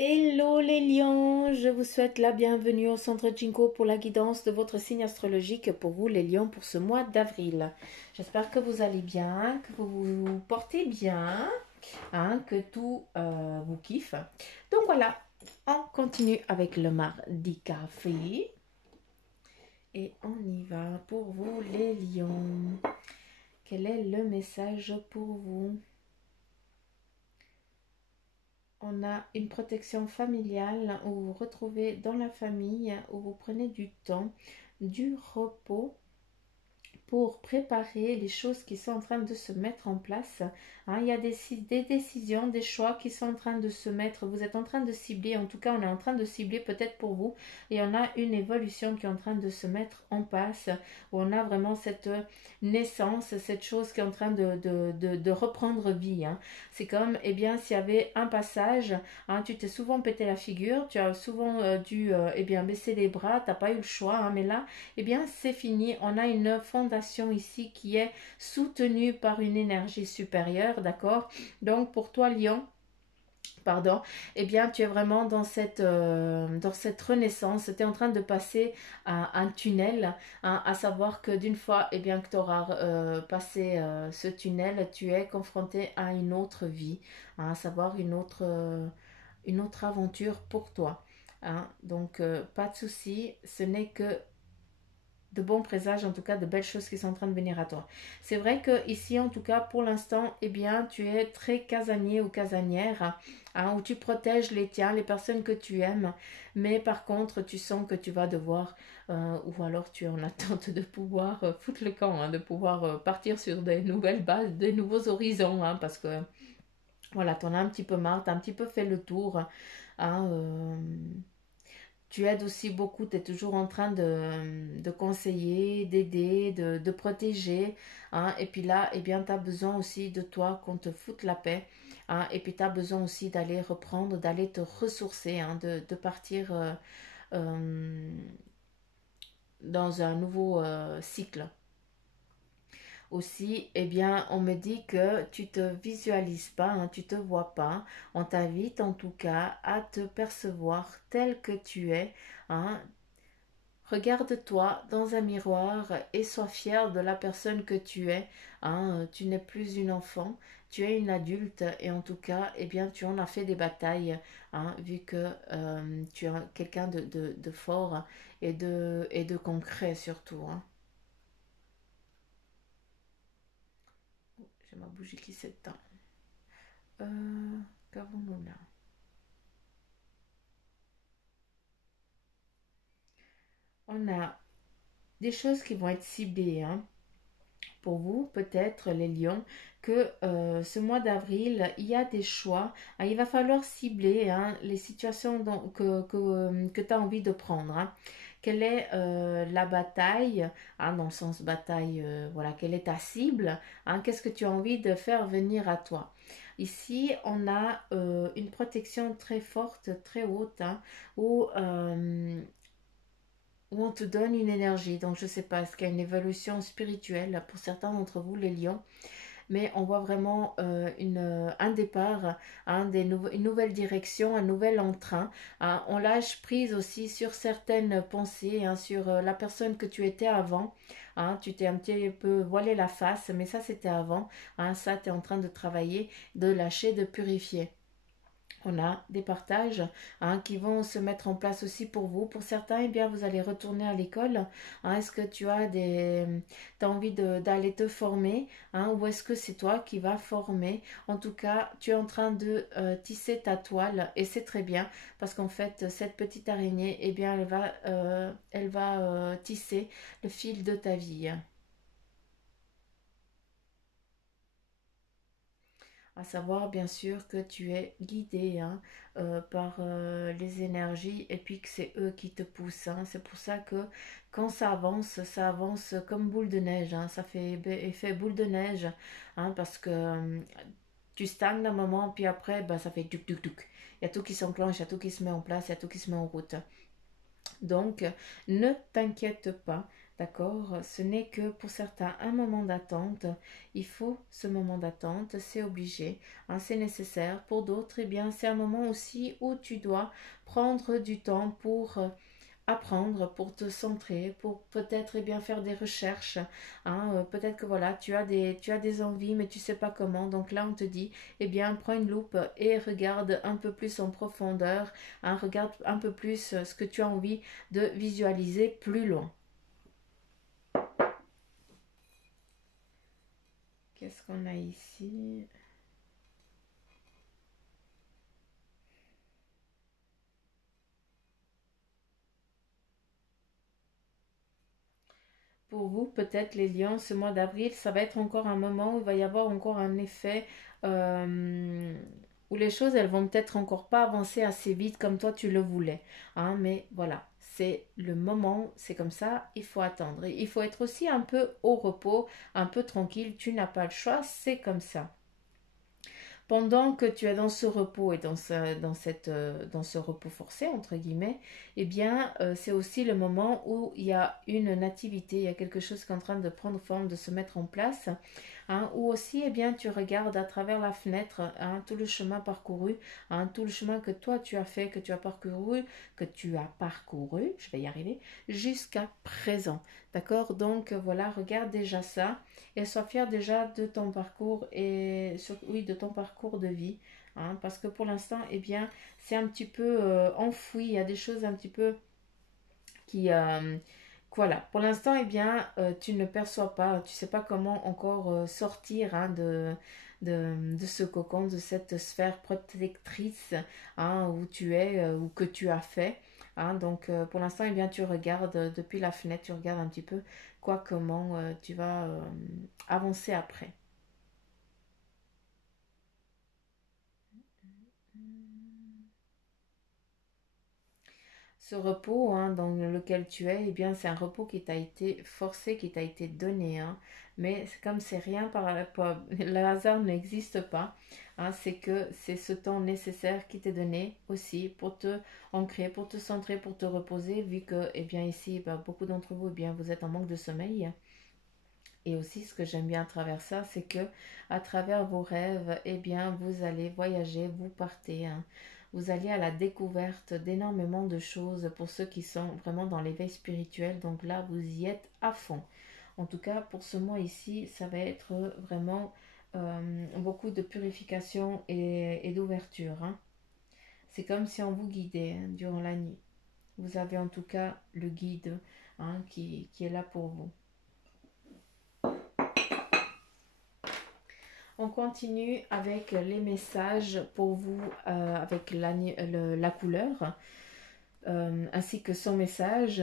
Hello les lions, je vous souhaite la bienvenue au centre Jinko pour la guidance de votre signe astrologique pour vous les lions pour ce mois d'avril. J'espère que vous allez bien, que vous vous portez bien, que tout vous kiffe. Donc voilà, on continue avec le mardi café et on y va pour vous les lions. Quel est le message pour vous? On a une protection familiale où vous vous retrouvez dans la famille, où vous prenez du temps, du repos pour préparer les choses qui sont en train de se mettre en place. Il y a des décisions, des choix qui sont en train de se mettre. Vous êtes en train de cibler, en tout cas on est en train de cibler peut-être pour vous. Et on a une évolution qui est en train de se mettre en place, où on a vraiment cette naissance, cette chose qui est en train de reprendre vie. C'est comme, eh bien, s'il y avait un passage, tu t'es souvent pété la figure, tu as souvent dû eh bien, baisser les bras, tu n'as pas eu le choix, mais là, eh bien, c'est fini. On a une fondation ici qui est soutenue par une énergie supérieure, d'accord? Donc, pour toi, Lion, pardon, eh bien, tu es vraiment dans cette renaissance. Tu es en train de passer un tunnel, à savoir que d'une fois, eh bien, que tu auras passé ce tunnel, tu es confronté à une autre vie, à savoir une autre aventure pour toi. Donc, pas de souci, ce n'est que de bons présages, en tout cas de belles choses qui sont en train de venir à toi. C'est vrai que ici, en tout cas, pour l'instant, eh bien, tu es très casanier ou casanière, où tu protèges les tiens, les personnes que tu aimes, mais par contre, tu sens que tu vas devoir, ou alors tu es en attente de pouvoir foutre le camp, de pouvoir partir sur des nouvelles bases, des nouveaux horizons, parce que voilà, t'en as un petit peu marre, t'as un petit peu fait le tour. hein, euh, Tu aides aussi beaucoup, tu es toujours en train de conseiller, d'aider, de protéger. Et puis là, eh bien, tu as besoin aussi de toi qu'on te foute la paix. Et puis tu as besoin aussi d'aller reprendre, d'aller te ressourcer, de partir euh, dans un nouveau cycle. Aussi, eh bien, on me dit que tu te visualises pas, tu te vois pas. On t'invite en tout cas à te percevoir tel que tu es. hein, Regarde-toi dans un miroir et sois fier de la personne que tu es. Tu n'es plus une enfant, tu es une adulte et en tout cas, eh bien, tu en as fait des batailles, vu que tu es quelqu'un de fort et de concret surtout. J'ai ma bougie qui s'éteint. Qu'avons-nous là? On a des choses qui vont être ciblées, pour vous, peut-être les lions, que ce mois d'avril, il y a des choix. Il va falloir cibler, les situations que tu as envie de prendre. Quelle est la bataille, dans le sens bataille, voilà, quelle est ta cible, qu'est-ce que tu as envie de faire venir à toi. Ici, on a une protection très forte, très haute, où on te donne une énergie. Donc je sais pas, est-ce qu'il y a une évolution spirituelle pour certains d'entre vous, les lions, mais on voit vraiment un départ, une nouvelle direction, un nouvel entrain. On lâche prise aussi sur certaines pensées, sur la personne que tu étais avant. Tu t'es un petit peu voilé la face, mais ça c'était avant. Ça, tu es en train de travailler, de lâcher, de purifier. On a des partages, qui vont se mettre en place aussi pour vous. Pour certains, eh bien, vous allez retourner à l'école. Est-ce que tu as t'as envie d'aller te former, ou est-ce que c'est toi qui vas former? En tout cas, tu es en train de tisser ta toile et c'est très bien parce qu'en fait, cette petite araignée, eh bien, elle va tisser le fil de ta vie. À savoir bien sûr que tu es guidé, par les énergies et puis que c'est eux qui te poussent. C'est pour ça que quand ça avance comme boule de neige. Ça fait effet boule de neige, parce que tu stagnes un moment puis après ça fait tuc tuc tuc. Il y a tout qui s'enclenche, il y a tout qui se met en place, il y a tout qui se met en route. Donc, ne t'inquiète pas, d'accord? Ce n'est que pour certains un moment d'attente. Il faut ce moment d'attente, c'est obligé, hein, c'est nécessaire. Pour d'autres, eh bien, c'est un moment aussi où tu dois prendre du temps pour apprendre, pour te centrer, pour peut-être eh bien faire des recherches, hein, peut-être que voilà, tu as des envies mais tu sais pas comment. Donc là on te dit eh bien prends une loupe et regarde un peu plus en profondeur, hein, regarde un peu plus ce que tu as envie de visualiser plus loin. Qu'est-ce qu'on a ici? Pour vous, peut-être les lions, ce mois d'avril, ça va être encore un moment où il va y avoir encore un effet euh, où les choses, elles vont peut-être encore pas avancer assez vite comme toi tu le voulais. Hein, mais voilà, c'est le moment, c'est comme ça, il faut attendre. Et il faut être aussi un peu au repos, un peu tranquille, tu n'as pas le choix, c'est comme ça. Pendant que tu es dans ce repos et dans ce repos forcé, entre guillemets, eh bien, c'est aussi le moment où il y a une nativité, il y a quelque chose qui est en train de prendre forme, de se mettre en place, hein, ou aussi, eh bien, tu regardes à travers la fenêtre, hein, tout le chemin parcouru, hein, tout le chemin que toi tu as fait, que tu as parcouru, je vais y arriver, jusqu'à présent. D'accord? Donc, voilà, regarde déjà ça et sois fier déjà de ton parcours et oui, de ton parcours de vie. Hein, parce que pour l'instant, eh bien, c'est un petit peu enfoui. Il y a des choses un petit peu qui, voilà. Pour l'instant, eh bien, tu ne perçois pas, tu sais pas comment encore sortir hein, de ce cocon, de cette sphère protectrice hein, où tu es ou que tu as fait. Hein. Donc, pour l'instant, eh bien, tu regardes depuis la fenêtre, tu regardes un petit peu quoi, comment tu vas avancer après. Ce repos hein, dans lequel tu es, eh bien, c'est un repos qui t'a été forcé, qui t'a été donné. Hein. Mais comme c'est rien le hasard n'existe pas. Hein, c'est que c'est ce temps nécessaire qui t'est donné aussi pour te ancrer, pour te centrer, pour te reposer, vu que, eh bien, ici, bah, beaucoup d'entre vous, eh bien, vous êtes en manque de sommeil. Et aussi, ce que j'aime bien à travers ça, c'est que à travers vos rêves, eh bien, vous allez voyager, vous partez. Hein. Vous allez à la découverte d'énormément de choses pour ceux qui sont vraiment dans l'éveil spirituel. Donc là, vous y êtes à fond. En tout cas, pour ce mois ici, ça va être vraiment beaucoup de purification et d'ouverture. Hein. C'est comme si on vous guidait hein, durant la nuit. Vous avez en tout cas le guide hein, qui est là pour vous. On continue avec les messages pour vous avec la couleur ainsi que son message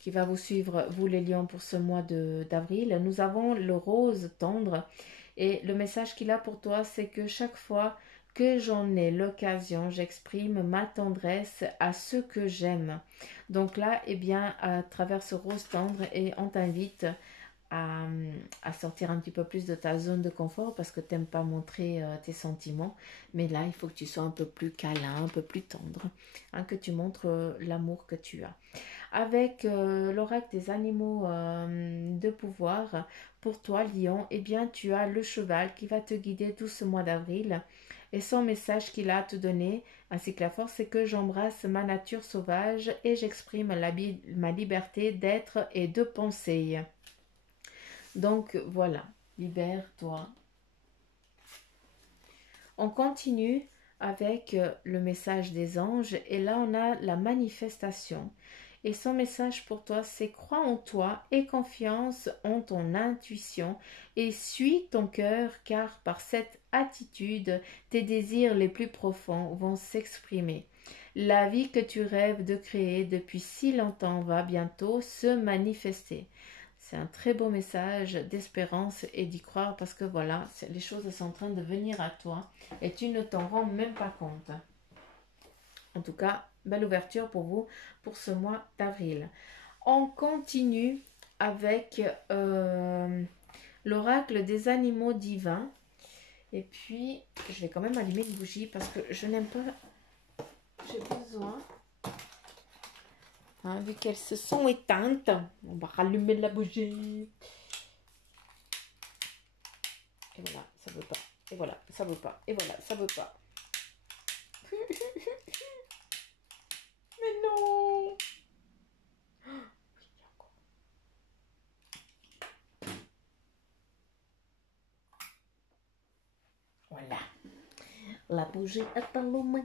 qui va vous suivre, vous les lions, pour ce mois d'avril. Nous avons le rose tendre et le message qu'il a pour toi, c'est que chaque fois que j'en ai l'occasion, j'exprime ma tendresse à ceux que j'aime. Donc là, eh bien, à travers ce rose tendre, et on t'invite à, à sortir un petit peu plus de ta zone de confort parce que tu n'aimes pas montrer tes sentiments. Mais là, il faut que tu sois un peu plus câlin, un peu plus tendre, hein, que tu montres l'amour que tu as. Avec l'oracle des animaux de pouvoir, pour toi, Lion, eh bien, tu as le cheval qui va te guider tout ce mois d'avril. Et son message qu'il a à te donner, ainsi que la force, c'est que j'embrasse ma nature sauvage et j'exprime ma liberté d'être et de penser. Donc voilà, libère-toi. On continue avec le message des anges et là on a la manifestation. Et son message pour toi, c'est crois en toi et confiance en ton intuition et suis ton cœur car par cette attitude, tes désirs les plus profonds vont s'exprimer. La vie que tu rêves de créer depuis si longtemps va bientôt se manifester. C'est un très beau message d'espérance et d'y croire parce que voilà, les choses sont en train de venir à toi et tu ne t'en rends même pas compte. En tout cas, belle ouverture pour vous pour ce mois d'avril. On continue avec l'oracle des animaux divins. Et puis, je vais quand même allumer une bougie parce que je n'aime pas... J'ai besoin Hein, vu qu'elles se sont éteintes, on va rallumer la bougie. Et voilà, ça veut pas. Et voilà, ça veut pas. Et voilà, ça veut pas. Mais non. Voilà. La bougie est allumée.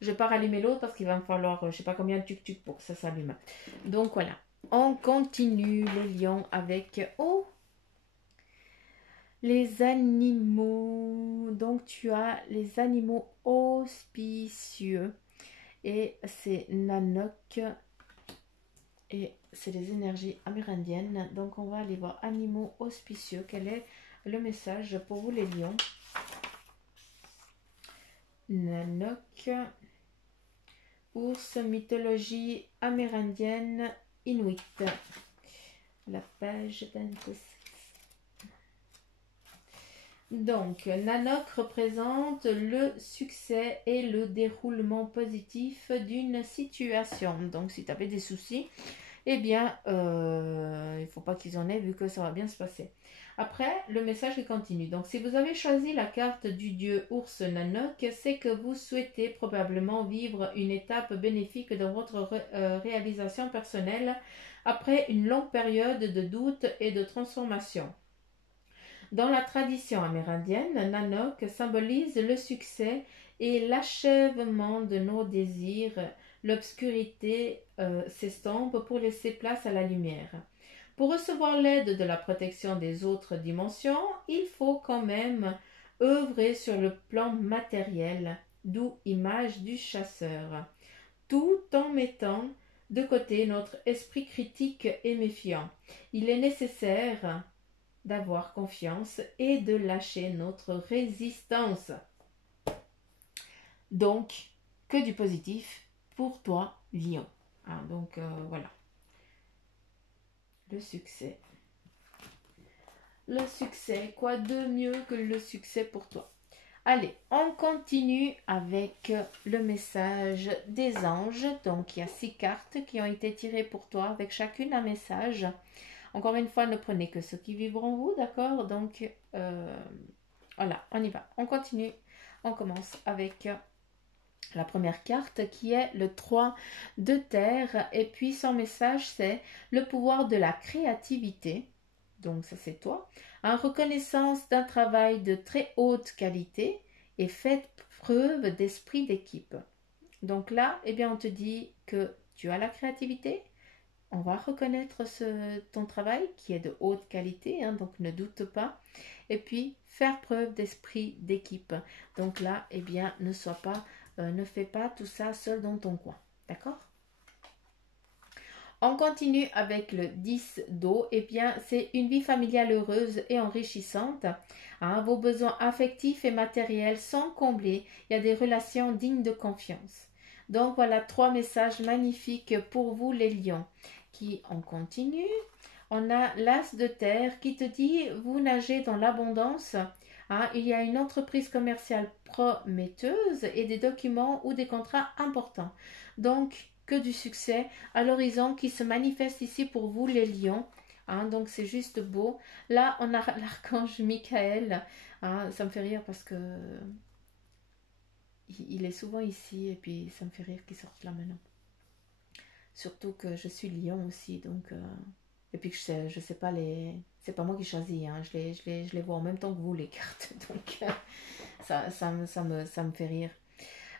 Je vais pas rallumer l'autre parce qu'il va me falloir je sais pas combien de tuc-tuc pour que ça s'allume. Donc voilà. On continue les lions avec les animaux. Donc tu as les animaux auspicieux. Et c'est Nanook. Et c'est les énergies amérindiennes. Donc on va aller voir animaux auspicieux. Quel est le message pour vous les lions? Nanook. Ours, mythologie amérindienne, inuit. La page 26. Donc, Nanook représente le succès et le déroulement positif d'une situation. Donc, si tu avais des soucis, eh bien, il ne faut pas qu'ils en aient vu que ça va bien se passer. Après, le message continue. Donc, si vous avez choisi la carte du dieu ours Nanook, c'est que vous souhaitez probablement vivre une étape bénéfique dans votre réalisation personnelle après une longue période de doute et de transformation. Dans la tradition amérindienne, Nanook symbolise le succès et l'achèvement de nos désirs. L'obscurité s'estompe pour laisser place à la lumière. Pour recevoir l'aide de la protection des autres dimensions, il faut quand même œuvrer sur le plan matériel, d'où image du chasseur, tout en mettant de côté notre esprit critique et méfiant. Il est nécessaire d'avoir confiance et de lâcher notre résistance. Donc, que du positif pour toi, Lion. Hein, donc, voilà. Le succès. Le succès, quoi de mieux que le succès pour toi? Allez, on continue avec le message des anges. Donc, il y a 6 cartes qui ont été tirées pour toi, avec chacune un message. Encore une fois, ne prenez que ceux qui vivront vous, d'accord? Donc, voilà, on y va. On continue. On commence avec la première carte qui est le 3 de terre. Et puis, son message, c'est le pouvoir de la créativité. Donc, ça, c'est toi. En reconnaissance d'un travail de très haute qualité et faites preuve d'esprit d'équipe. Donc là, eh bien, on te dit que tu as la créativité. On va reconnaître ton travail qui est de haute qualité, hein, donc ne doute pas. Et puis, faire preuve d'esprit d'équipe. Donc là, eh bien, ne fais pas tout ça seul dans ton coin. D'accord? On continue avec le 10 d'eau. Eh bien, c'est une vie familiale heureuse et enrichissante. Hein, vos besoins affectifs et matériels sont comblés. Il y a des relations dignes de confiance. Donc, voilà 3 messages magnifiques pour vous, les lions. On continue. On a l'as de terre qui te dit, vous nagez dans l'abondance. Hein, il y a une entreprise commerciale prometteuse et des documents ou des contrats importants. Donc, que du succès à l'horizon qui se manifeste ici pour vous, les lions. Hein, donc, c'est juste beau. Là, on a l'archange Michael. Hein, ça me fait rire parce que il est souvent ici et puis ça me fait rire qu'il sorte là maintenant. Surtout que je suis lion aussi, donc... Et puis que je sais pas les... C'est pas moi qui choisis, hein. Je les vois en même temps que vous, les cartes. Donc, ça me fait rire.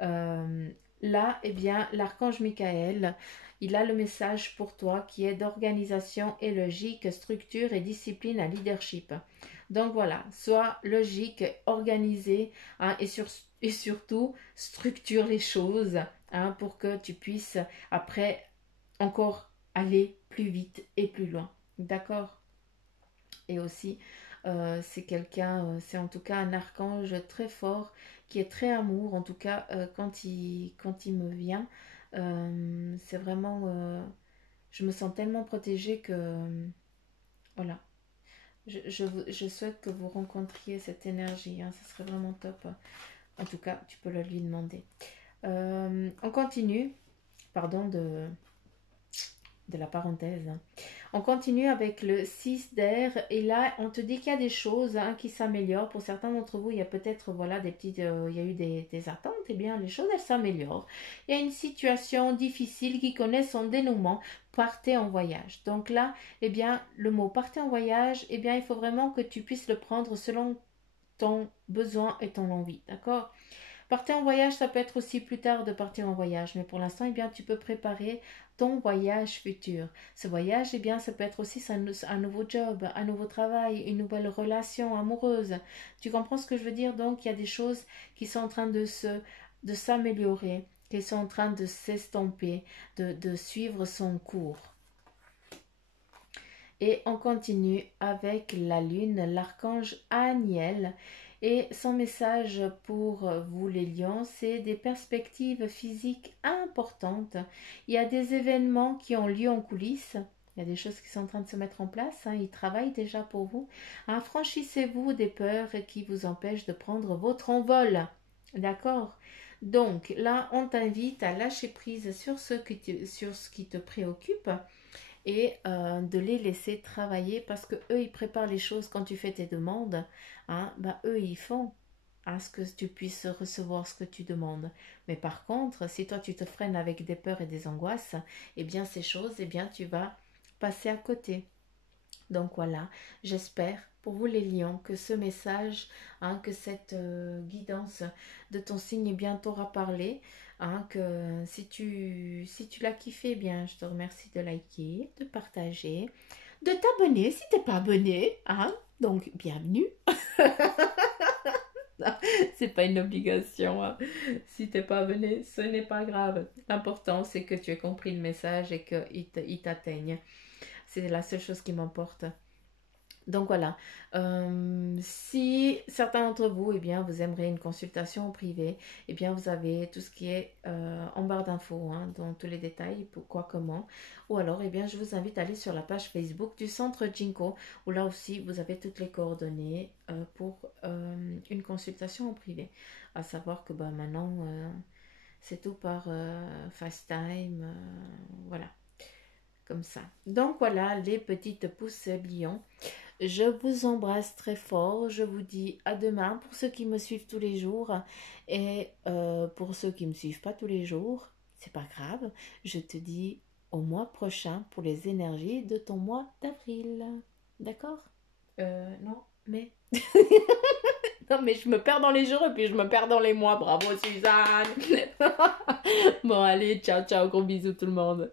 Là, eh bien, l'archange Michael, il a le message pour toi qui est d'organisation et logique, structure et discipline à leadership. Donc voilà, sois logique, organisé, hein, et surtout structure les choses, hein, pour que tu puisses après encore aller plus vite et plus loin. D'accord? Et aussi, c'est en tout cas un archange très fort qui est très amour, en tout cas quand il me vient. C'est vraiment... je me sens tellement protégée que... voilà. Je souhaite que vous rencontriez cette énergie. Hein, ça serait vraiment top. En tout cas, tu peux le lui demander. On continue. Pardon de la parenthèse. On continue avec le 6 d'air et là on te dit qu'il y a des choses qui s'améliorent. Pour certains d'entre vous, il y a peut-être voilà des petites, il y a eu des attentes. Eh bien les choses elles s'améliorent. Il y a une situation difficile qui connaît son dénouement. Partez en voyage. Donc là, eh bien le mot partez en voyage, eh bien il faut vraiment que tu puisses le prendre selon ton besoin et ton envie. D'accord? Partir en voyage, ça peut être aussi plus tard de partir en voyage, mais pour l'instant, eh bien, tu peux préparer ton voyage futur. Ce voyage, eh bien, ça peut être aussi un nouveau job, un nouveau travail, une nouvelle relation amoureuse. Tu comprends ce que je veux dire? Donc, il y a des choses qui sont en train de s'améliorer, qui sont en train de s'estomper, de suivre son cours. Et on continue avec la lune, l'archange Aniel. Et son message pour vous les lions, c'est des perspectives physiques importantes. Il y a des événements qui ont lieu en coulisses. Il y a des choses qui sont en train de se mettre en place. Ils travaillent déjà pour vous. Franchissez-vous des peurs qui vous empêchent de prendre votre envol. D'accord? Donc là, on t'invite à lâcher prise sur ce qui te préoccupe et de les laisser travailler parce que eux ils préparent les choses quand tu fais tes demandes, eux ils font à ce que tu puisses recevoir ce que tu demandes. Mais par contre, si toi tu te freines avec des peurs et des angoisses, eh bien ces choses, eh bien tu vas passer à côté. Donc voilà, j'espère pour vous les lions que ce message, que cette guidance de ton signe eh bien t'aura parlé. Que si tu l'as kiffé, eh bien je te remercie de liker, de partager, de t'abonner si t'es pas abonné. Donc bienvenue. C'est pas une obligation. Si t'es pas abonné, ce n'est pas grave. L'important c'est que tu aies compris le message et qu'il t'atteigne. C'est la seule chose qui m'importe. Donc voilà, si certains d'entre vous, eh bien, vous aimeriez une consultation en privé, eh bien, vous avez tout ce qui est en barre d'infos, dont tous les détails, pourquoi, comment. Ou alors, eh bien, je vous invite à aller sur la page Facebook du Centre Jinko, où là aussi, vous avez toutes les coordonnées pour une consultation en privé. À savoir que maintenant, c'est tout par FaceTime, voilà, comme ça. Donc voilà, les petites pousses lions. Je vous embrasse très fort. Je vous dis à demain pour ceux qui me suivent tous les jours. Et pour ceux qui ne me suivent pas tous les jours, c'est pas grave. Je te dis au mois prochain pour les énergies de ton mois d'avril. D'accord? Non, mais... Non, mais je me perds dans les jours et puis je me perds dans les mois. Bravo, Suzanne! Bon, allez, ciao, ciao, gros bisous tout le monde.